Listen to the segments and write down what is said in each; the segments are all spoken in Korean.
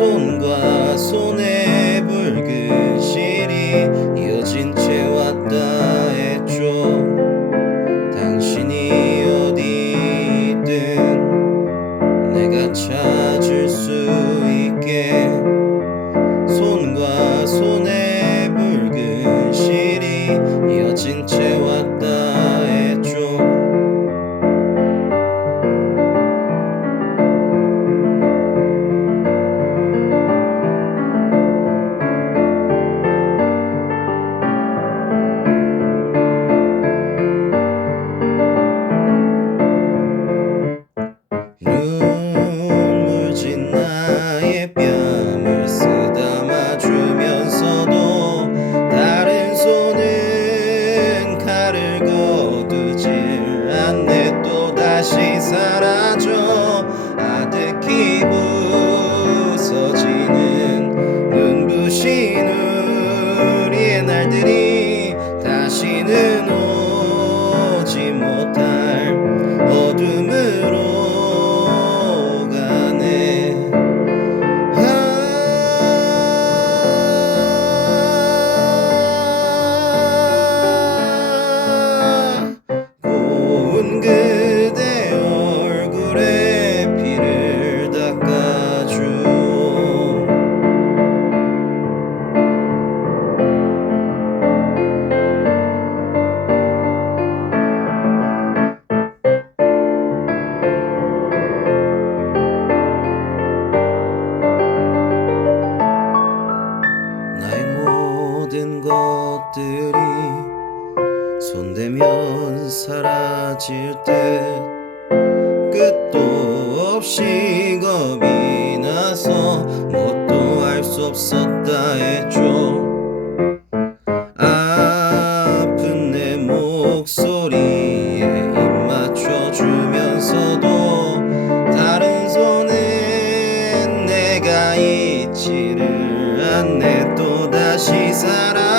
손과 손에 붉은 실이 이어진 채 왔다 했죠. 당신이 어디든 내가 찾을 수 있게. 손과 손에 붉은 실이 이어진 채 왔다 다시 사라져 사라질 듯 끝도 없이 겁이 나서 뭣도 할수 없었다 했죠. 아픈 내 목소리에 입 맞춰주면서도 다른 손은 내가 잊지를 않네. 또다시 사라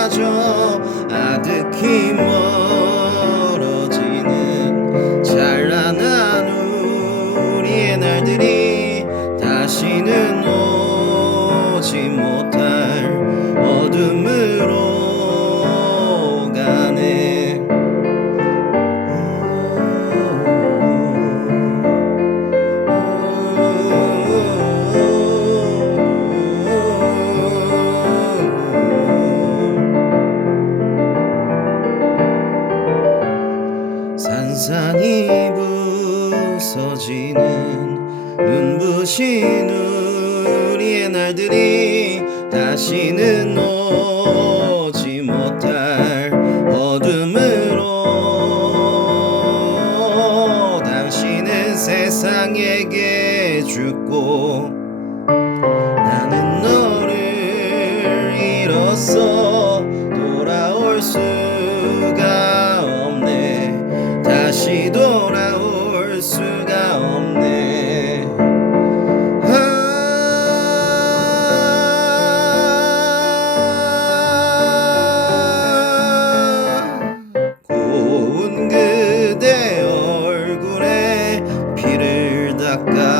부서지는 눈부신 우리의 날들이 다시는 오지 못할 어둠으로 당신은 세상에게 죽고 나는 너를 잃었어 돌아올 수 수가 없네. 아 그대 얼굴에 피를 닦아